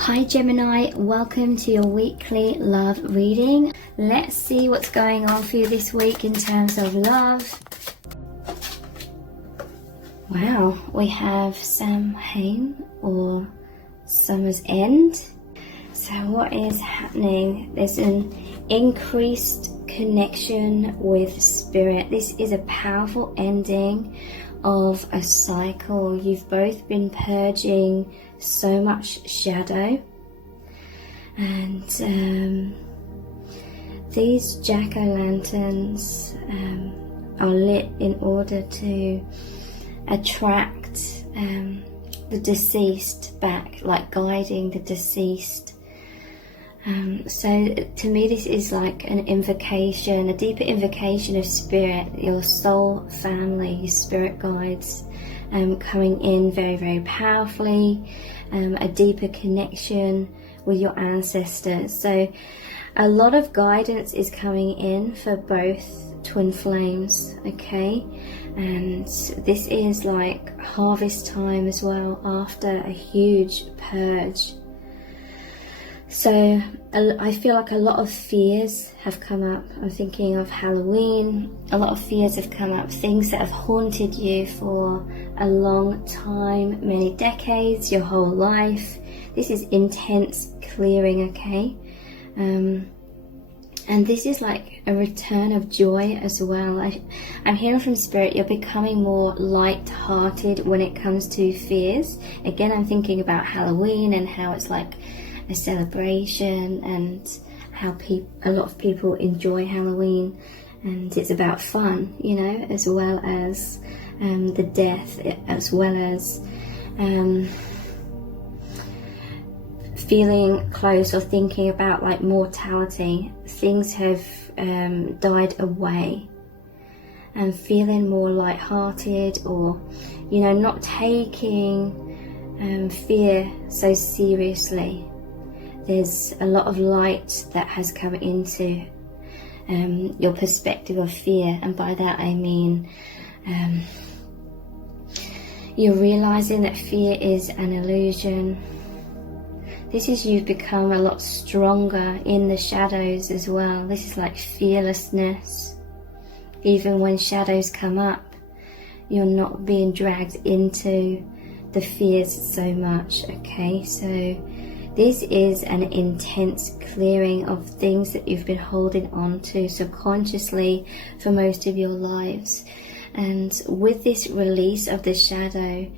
Hi Gemini, welcome to your weekly love reading. Let's see what's going on for you this week in terms of love. Wow, we have Samhain or Summer's End. So what is happening? There's an increased connection with spirit. This is a powerful ending of a cycle. You've both been purging so much shadow, and these jack-o'-lanterns are lit in order to attract the deceased back, like guiding the deceased. So to me this is like an invocation, a deeper invocation of spirit, your soul family, your spirit guides coming in very, very powerfully, a deeper connection with your ancestors. So a lot of guidance is coming in for both twin flames, okay? And this is like harvest time as well, after a huge purge. So I feel like a lot of fears have come up. I'm thinking of Halloween. A lot of fears have come up, things that have haunted you for a long time, many decades, your whole life. This is intense clearing, okay? And this is like a return of joy as well. I'm hearing from spirit, you're becoming more light-hearted when it comes to fears. Again, I'm thinking about Halloween and how it's like a celebration, and how a lot of people enjoy Halloween, and it's about fun, you know, as well as the death, as well as feeling close or thinking about like mortality. Things have died away, and feeling more light-hearted, or you know, not taking fear so seriously. There's a lot of light that has come into your perspective of fear, and by that I mean you're realizing that fear is an illusion. This is you've become a lot stronger in the shadows as well. This is like fearlessness. Even when shadows come up, you're not being dragged into the fears so much, okay? So this is an intense clearing of things that you've been holding on to subconsciously for most of your lives. And with this release of the shadow,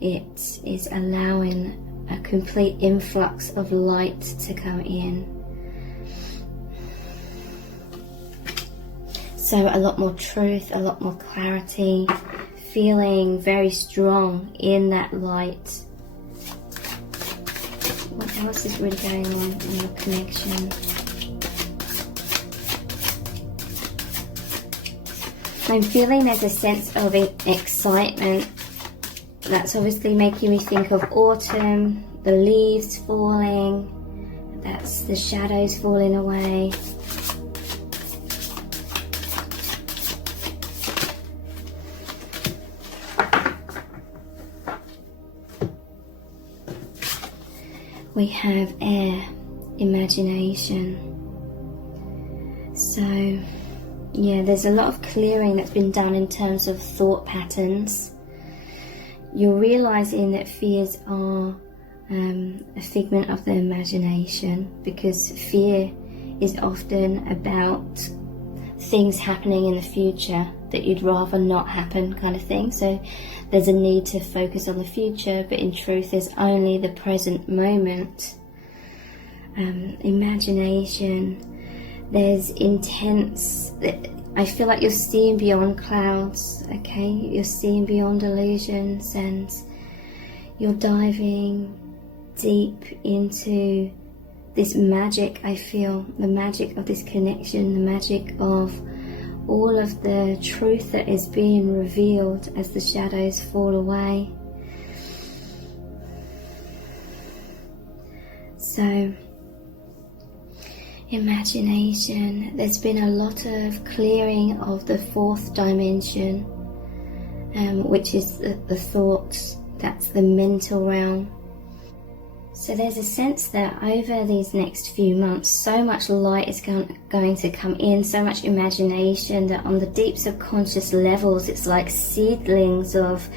it is allowing a complete influx of light to come in. So a lot more truth, a lot more clarity, feeling very strong in that light. What else is really going on in your connection? I'm feeling there's a sense of excitement that's obviously making me think of autumn, the leaves falling, that's the shadows falling away. We have air, imagination. So yeah, there's a lot of clearing that's been done in terms of thought patterns. You're realizing that fears are a figment of the imagination, because fear is often about things happening in the future that you'd rather not happen, kind of thing. So there's a need to focus on the future, but in truth there's only the present moment. Imagination, there's intense, I feel like you're seeing beyond clouds, okay? You're seeing beyond illusions, and you're diving deep into this magic. I feel the magic of this connection, the magic of all of the truth that is being revealed as the shadows fall away. So imagination, there's been a lot of clearing of the fourth dimension, which is the thoughts, that's the mental realm. So there's a sense that over these next few months, so much light is going to come in, so much imagination, that on the deep subconscious levels, it's like seedlings of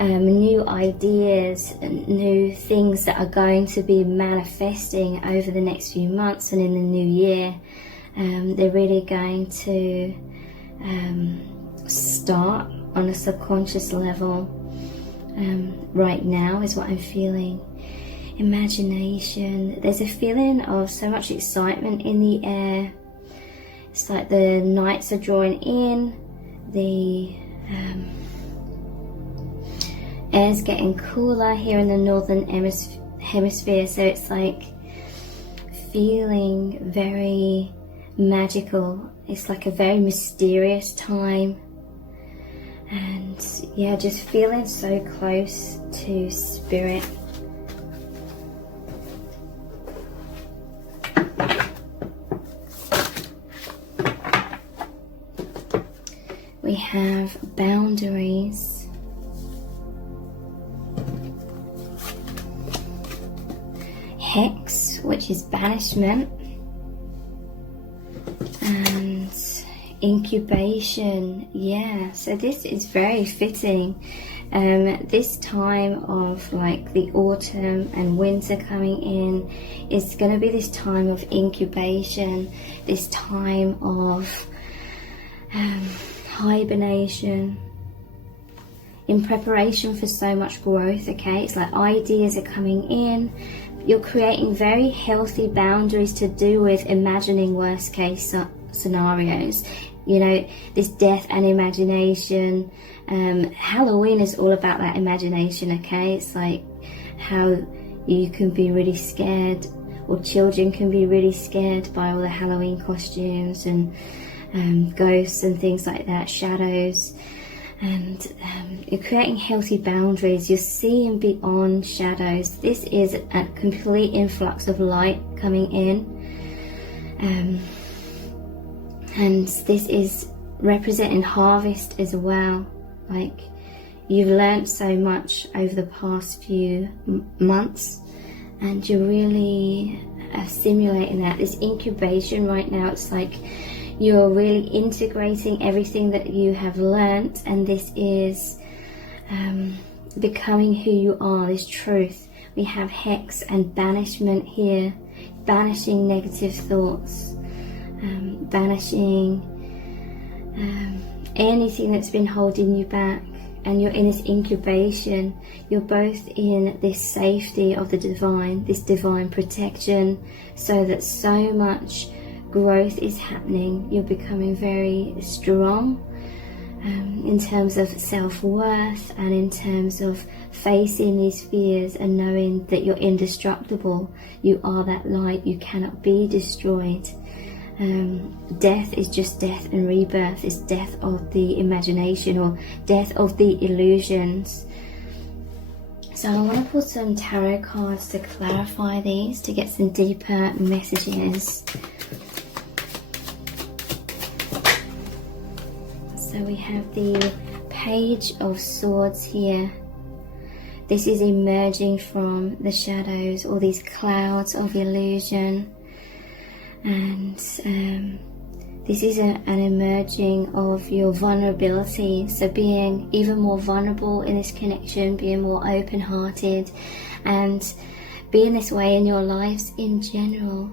new ideas, new things that are going to be manifesting over the next few months and in the new year. They're really going to start on a subconscious level right now, is what I'm feeling. Imagination. There's a feeling of so much excitement in the air. It's like the nights are drawing in, the air's getting cooler here in the northern hemisphere, so it's like feeling very magical. It's like a very mysterious time, and yeah, just feeling so close to spirit. We have boundaries. Hex, which is banishment. And incubation. Yeah, so this is very fitting. This time of like the autumn and winter coming in is going to be this time of incubation, this time of hibernation, in preparation for so much growth. Okay, it's like ideas are coming in. You're creating very healthy boundaries to do with imagining worst case scenarios. You know, this death and imagination. Halloween is all about that imagination. Okay, it's like how you can be really scared, or children can be really scared by all the Halloween costumes and ghosts and things like that, shadows. And you're creating healthy boundaries. You're seeing beyond shadows. This is a complete influx of light coming in, and this is representing harvest as well. Like, you've learned so much over the past few months, and you're really simulating that. This incubation right now, it's like you're really integrating everything that you have learnt, and this is becoming who you are, this truth. We have hex and banishment here, banishing negative thoughts, banishing anything that's been holding you back. And you're in this incubation. You're both in this safety of the divine, this divine protection, so that so much growth is happening. You're becoming very strong in terms of self-worth, and in terms of facing these fears and knowing that you're indestructible. You are that light. You cannot be destroyed. Death is just death, and rebirth is death of the imagination, or death of the illusions. So I want to pull some tarot cards to clarify these, to get some deeper messages. So we have the Page of Swords here. This is emerging from the shadows, all these clouds of illusion. And this is an emerging of your vulnerability. So being even more vulnerable in this connection, being more open-hearted, and being this way in your lives in general.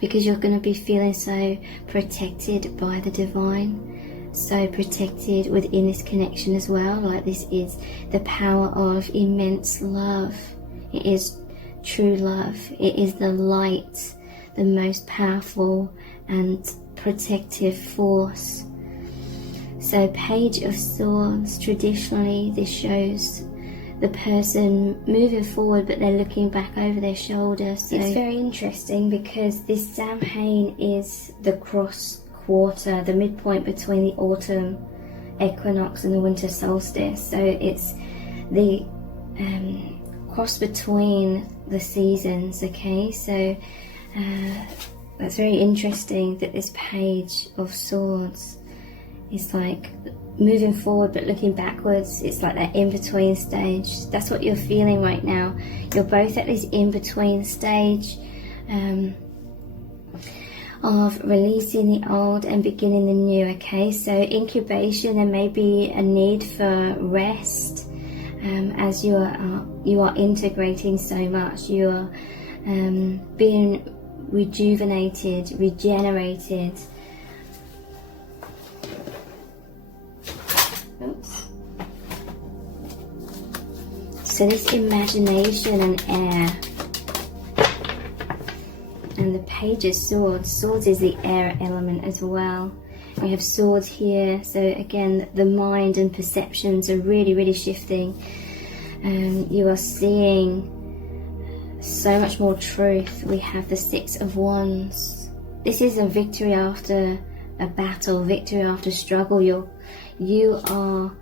Because you're going to be feeling so protected by the divine, so protected within this connection as well. Like, this is the power of immense love. It is true love. It is the light, the most powerful and protective force. So Page of Swords, traditionally this shows the person moving forward, but they're looking back over their shoulder. So it's very interesting, because this Samhain is the cross quarter, the midpoint between the autumn equinox and the winter solstice. So it's the cross between the seasons. Okay, so that's very interesting that this Page of Swords is like moving forward but looking backwards. It's like that in-between stage. That's what you're feeling right now. You're both at this in-between stage of releasing the old and beginning the new. Okay, so incubation, there may be a need for rest as you are integrating so much. You are being rejuvenated, regenerated. Oops. So this imagination and air, and the Page of Swords. Swords is the air element as well. We have swords here, so again the mind and perceptions are really shifting. You are seeing so much more truth. We have the Six of Wands. This is a victory after a battle, victory after struggle. You are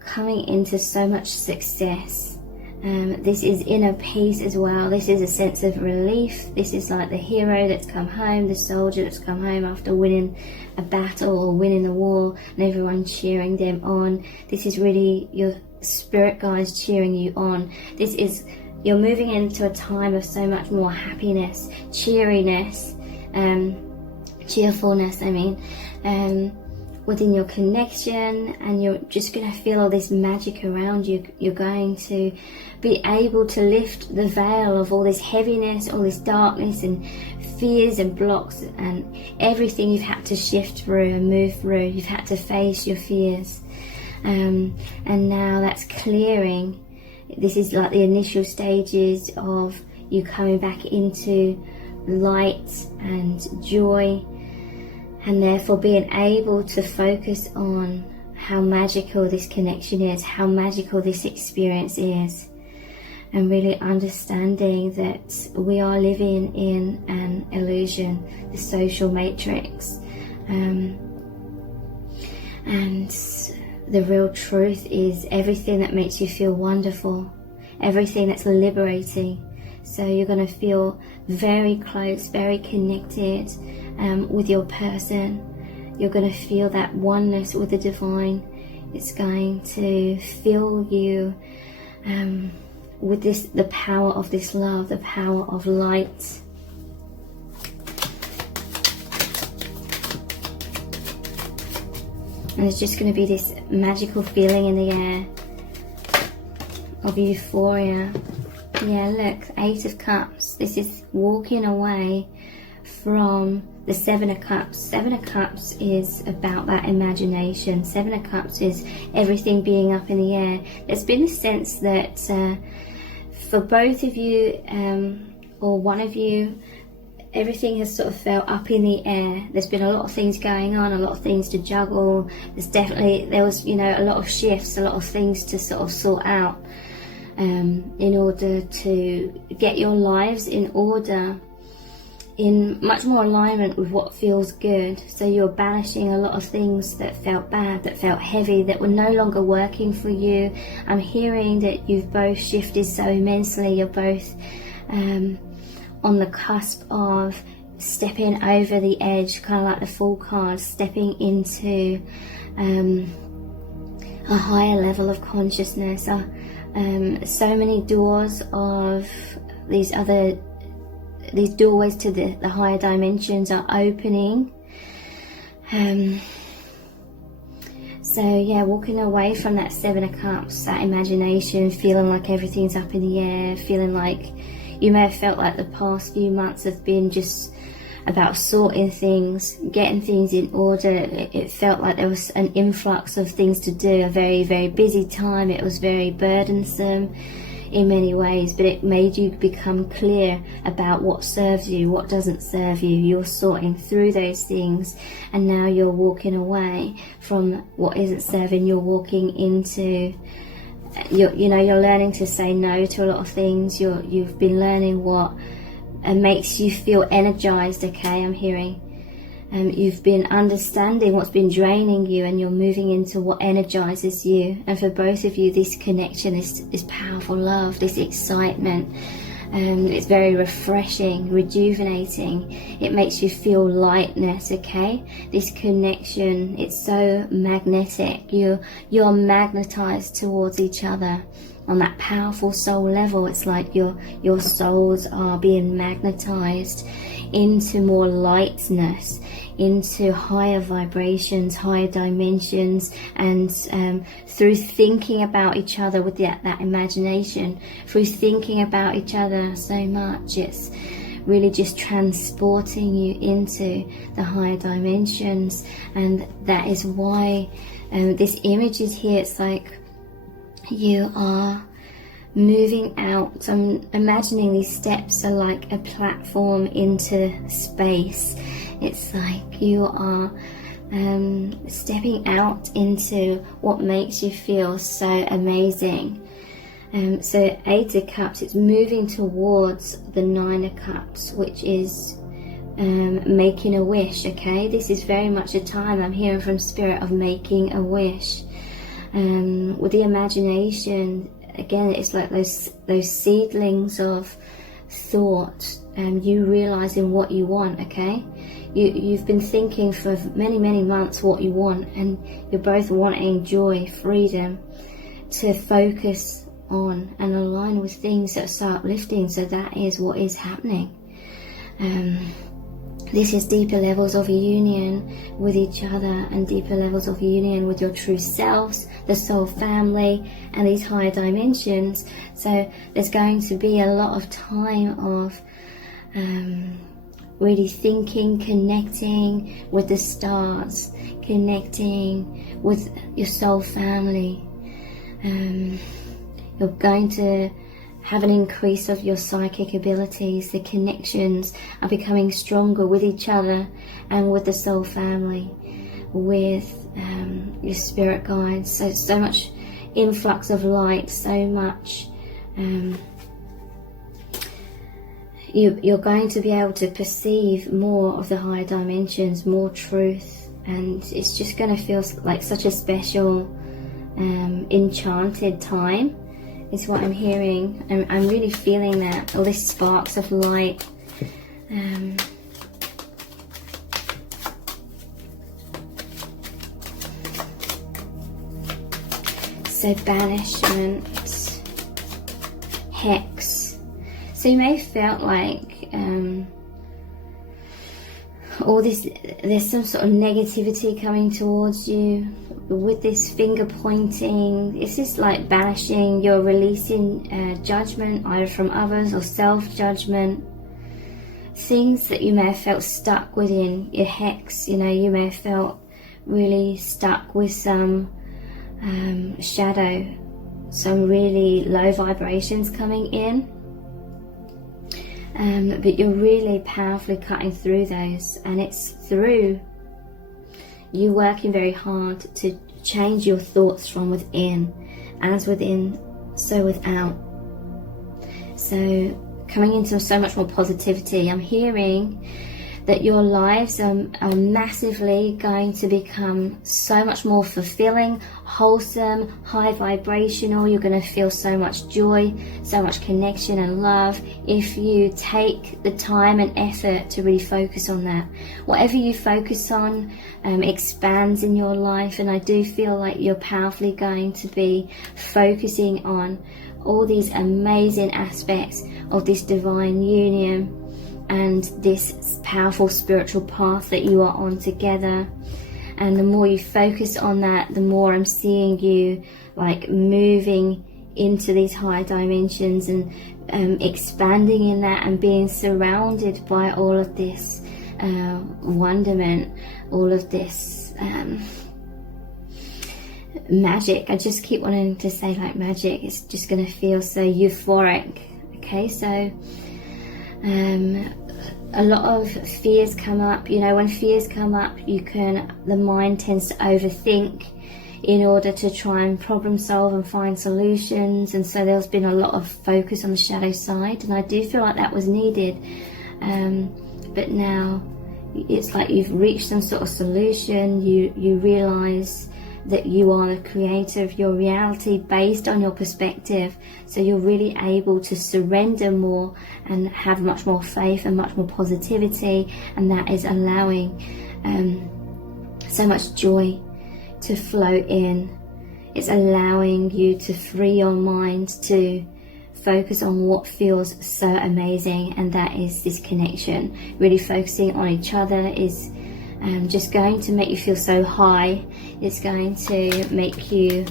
coming into so much success. This is inner peace as well. This is a sense of relief. This is like the hero that's come home, the soldier that's come home after winning a battle or winning the war, and everyone cheering them on. This is really your spirit guides cheering you on. You're moving into a time of so much more happiness, cheeriness, cheerfulness, within your connection, and you're just going to feel all this magic around you. You're going to be able to lift the veil of all this heaviness, all this darkness and fears and blocks and everything you've had to shift through and move through. You've had to face your fears, and now that's clearing. This is like the initial stages of you coming back into light and joy, and therefore being able to focus on how magical this connection is, how magical this experience is, and really understanding that we are living in an illusion, the social matrix, and the real truth is everything that makes you feel wonderful, everything that's liberating. So you're going to feel very close, very connected with your person. You're going to feel that oneness with the divine. It's going to fill you with the power of this love, the power of light. And there's just going to be this magical feeling in the air of euphoria. Yeah, look, Eight of Cups. This is walking away from the Seven of Cups. Seven of Cups is about that imagination. Seven of Cups is everything being up in the air. There's been a sense that for both of you or one of you, everything has sort of felt up in the air. There's been a lot of things going on, a lot of things to juggle. There was, a lot of shifts, a lot of things to sort of sort out in order to get your lives in order, in much more alignment with what feels good. So you're banishing a lot of things that felt bad, that felt heavy, that were no longer working for you. I'm hearing that you've both shifted so immensely. You're both on the cusp of stepping over the edge, kind of like the Fool card, stepping into a higher level of consciousness. So many doors of these doorways to the higher dimensions are opening. So yeah, walking away from that Seven of Cups, that imagination, feeling like everything's up in the air, feeling like you may have felt like the past few months have been just about sorting things, getting things in order. It felt like there was an influx of things to do, a very, very busy time. It was very burdensome in many ways, but it made you become clear about what serves you, what doesn't serve you. You're sorting through those things, and now you're walking away from what isn't serving. You're walking into, you're learning to say no to a lot of things. You've been learning what makes you feel energized. Okay, I'm hearing. You've been understanding what's been draining you, and you're moving into what energizes you. And for both of you, this connection, this powerful love, this excitement, It's very refreshing, rejuvenating. It makes you feel lightness, okay? This connection, it's so magnetic. You're magnetized towards each other on that powerful soul level. It's like your souls are being magnetized into more lightness, into higher vibrations, higher dimensions, and through thinking about each other with that imagination, through thinking about each other so much, it's really just transporting you into the higher dimensions. And that is why this image is here. It's like you are moving out. I'm imagining these steps are like a platform into space. It's like you are stepping out into what makes you feel so amazing. So 8 of Cups, it's moving towards the 9 of Cups, which is making a wish, okay? This is very much a time, I'm hearing from Spirit, of making a wish. With the imagination, again, it's like those seedlings of thought, you realizing what you want, okay? You've been thinking for many months what you want, and you're both wanting joy, freedom, to focus on and align with things that are so uplifting. So that is what is happening. This is deeper levels of union with each other, and deeper levels of union with your true selves, the soul family, and these higher dimensions. So there's going to be a lot of time of really thinking, connecting with the stars, connecting with your soul family. You're going to have an increase of your psychic abilities. The connections are becoming stronger with each other and with the soul family, with your spirit guides. So much influx of light, so much you're going to be able to perceive more of the higher dimensions, more truth, and it's just going to feel like such a special enchanted time is what I'm hearing. I'm really feeling that, all these sparks of light. So banishment, hex. So you may have felt like all this, there's some sort of negativity coming towards you. With this finger pointing, it's just like banishing. You're releasing judgment, either from others or self-judgment. Things that you may have felt stuck within your hex. You know, you may have felt really stuck with some shadow, some really low vibrations coming in. But you're really powerfully cutting through those, and it's through you working very hard to change your thoughts from within. As within, so without. So coming into so much more positivity. I'm hearing that your lives are massively going to become so much more fulfilling, wholesome, high vibrational. You're going to feel so much joy, so much connection and love if you take the time and effort to really focus on that. Whatever you focus on expands in your life, and I do feel like you're powerfully going to be focusing on all these amazing aspects of this divine union and this powerful spiritual path that you are on together. And the more you focus on that, the more I'm seeing you like moving into these higher dimensions and expanding in that, and being surrounded by all of this wonderment, all of this magic. I just keep wanting to say like magic. It's just going to feel so euphoric. Okay, so a lot of fears come up. You know, when fears come up, the mind tends to overthink in order to try and problem solve and find solutions, and so there's been a lot of focus on the shadow side, and I do feel like that was needed, but now it's like you've reached some sort of solution. You realize that you are the creator of your reality based on your perspective. So you're really able to surrender more and have much more faith and much more positivity, and that is allowing so much joy to flow in. It's allowing you to free your mind to focus on what feels so amazing, and that is this connection. Really focusing on each other is just going to make you feel so high. It's going to make you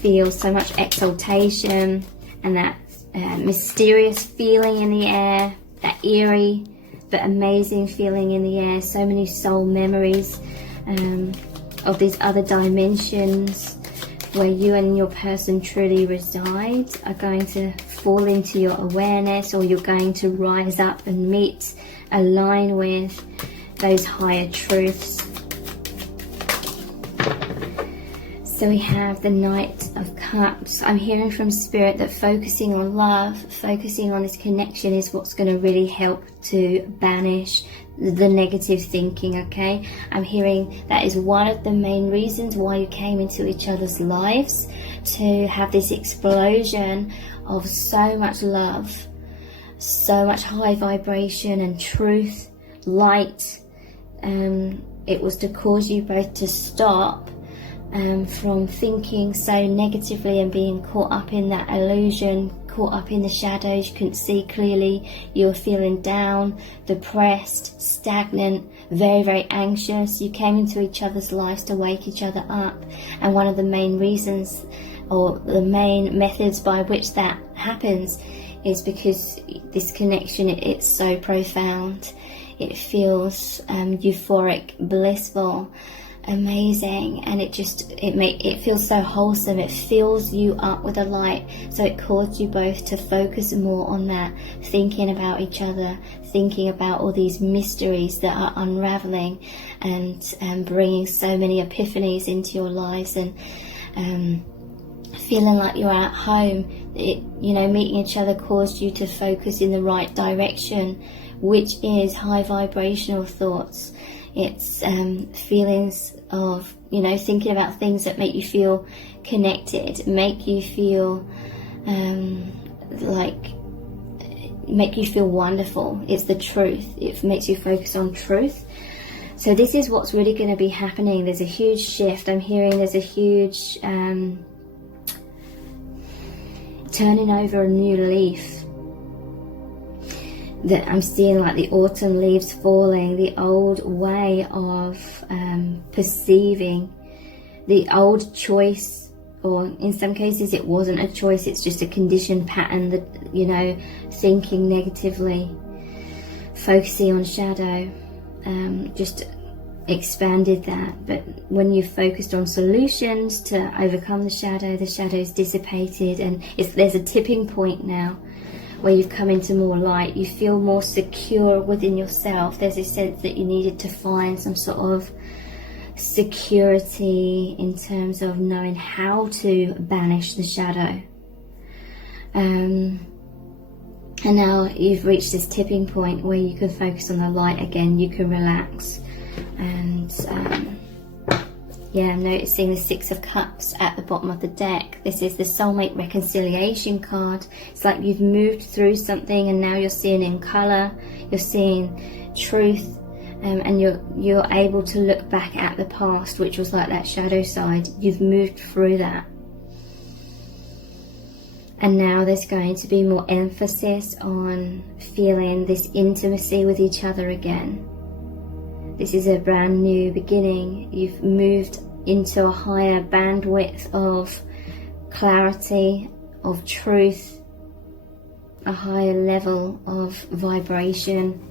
feel so much exaltation and that mysterious feeling in the air, that eerie but amazing feeling in the air. So many soul memories of these other dimensions where you and your person truly reside are going to fall into your awareness, or you're going to rise up and meet, align with those higher truths. So we have the Knight of Cups. I'm hearing from Spirit that focusing on love, focusing on this connection is what's going to really help to banish the negative thinking, okay? I'm hearing that is one of the main reasons why you came into each other's lives, to have this explosion of so much love, so much high vibration and truth, light. It was to cause you both to stop from thinking so negatively and being caught up in that illusion, caught up in the shadows. You couldn't see clearly. You were feeling down, depressed, stagnant, very, very anxious. You came into each other's lives to wake each other up, and one of the main reasons, or the main methods by which that happens, is because this connection, it's so profound. It feels euphoric, blissful, amazing, and it feels so wholesome. It fills you up with a light, so it caused you both to focus more on that, thinking about each other, thinking about all these mysteries that are unraveling, and bringing so many epiphanies into your lives, and feeling like you're at home. Meeting each other caused you to focus in the right direction, which is high vibrational thoughts. It's feelings of, thinking about things that make you feel connected, make you feel wonderful. It's the truth. It makes you focus on truth. So this is what's really going to be happening. There's a huge shift. I'm hearing there's a huge turning over a new leaf. That I'm seeing like the autumn leaves falling, the old way of perceiving, the old choice, or in some cases it wasn't a choice, it's just a conditioned pattern that, thinking negatively, focusing on shadow, just expanded that. But when you focused on solutions to overcome the shadow's dissipated, and there's a tipping point now where you've come into more light. You feel more secure within yourself. There's a sense that you needed to find some sort of security in terms of knowing how to banish the shadow. And now you've reached this tipping point where you can focus on the light again. You can relax. And I'm noticing the Six of Cups at the bottom of the deck. This is the soulmate reconciliation card. It's like you've moved through something and now you're seeing in colour, you're seeing truth, and you're able to look back at the past, which was like that shadow side. You've moved through that. And now there's going to be more emphasis on feeling this intimacy with each other again. This is a brand new beginning. You've moved into a higher bandwidth of clarity, of truth, a higher level of vibration.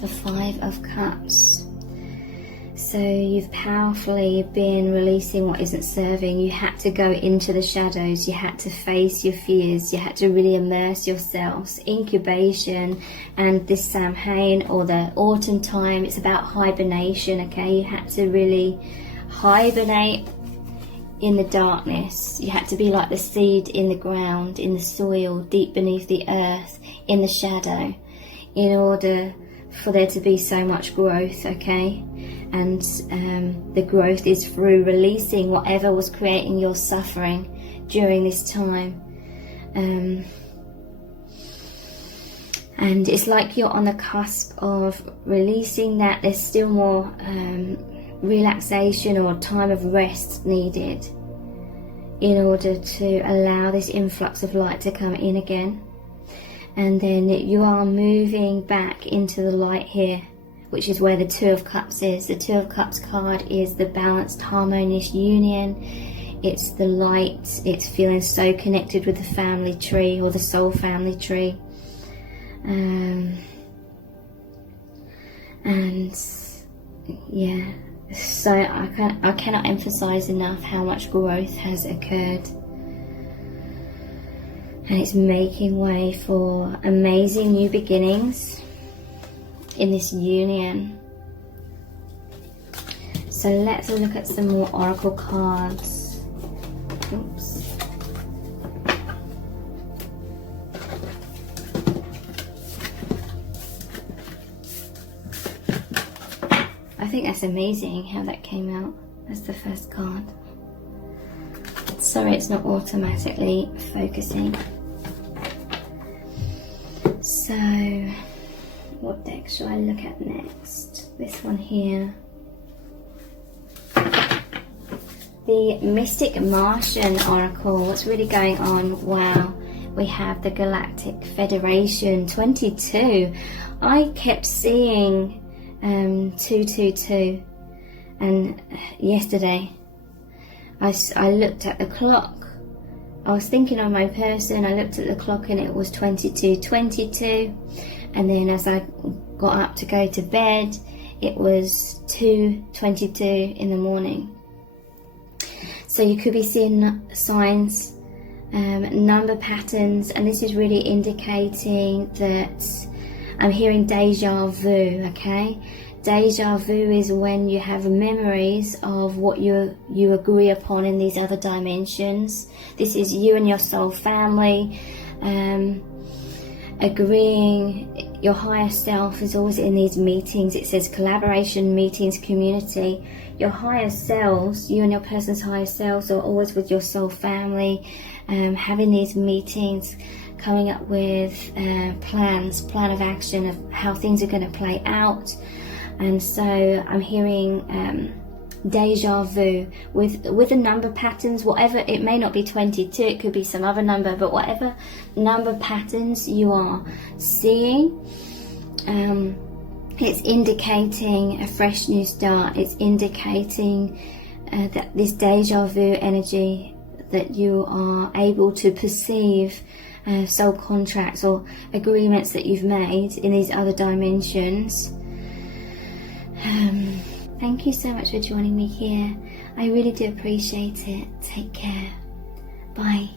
The Five of Cups. So you've powerfully been releasing what isn't serving. You had to go into the shadows, you had to face your fears, you had to really immerse yourselves. Incubation and this Samhain or the autumn time, it's about hibernation, okay? You had to really hibernate in the darkness. You had to be like the seed in the ground, in the soil, deep beneath the earth, in the shadow, in order for there to be so much growth, okay? And the growth is through releasing whatever was creating your suffering during this time. And it's like you're on the cusp of releasing that. There's still more relaxation or time of rest needed in order to allow this influx of light to come in again. And then you are moving back into the light here, which is where the Two of Cups is. The Two of Cups card is the balanced, harmonious union. It's the light. It's feeling so connected with the family tree or the soul family tree. And yeah, so I cannot emphasize enough how much growth has occurred. And it's making way for amazing new beginnings in this union. So let's look at some more oracle cards. Oops. I think that's amazing how that came out as the first card. Sorry, it's not automatically focusing. So, what deck should I look at next? This one here. The Mystic Martian Oracle. What's really going on? Wow. We have the Galactic Federation 22. I kept seeing 222. And yesterday, I looked at the clock. I was thinking of my person, I looked at the clock and it was 22:22, and then as I got up to go to bed, it was 2:22 in the morning. So you could be seeing signs, number patterns, and this is really indicating that I'm hearing deja vu, okay? Deja vu is when you have memories of what you agree upon in these other dimensions. This is you and your soul family agreeing. Your higher self is always in these meetings. It says collaboration, meetings, community. Your higher selves, you and your person's higher selves, are always with your soul family, having these meetings, coming up with plan of action of how things are going to play out. And so I'm hearing deja vu with the number patterns, whatever. It may not be 22, it could be some other number, but whatever number patterns you are seeing, it's indicating a fresh new start. It's indicating that this deja vu energy, that you are able to perceive soul contracts or agreements that you've made in these other dimensions. Thank you so much for joining me here. I really do appreciate it. Take care. Bye.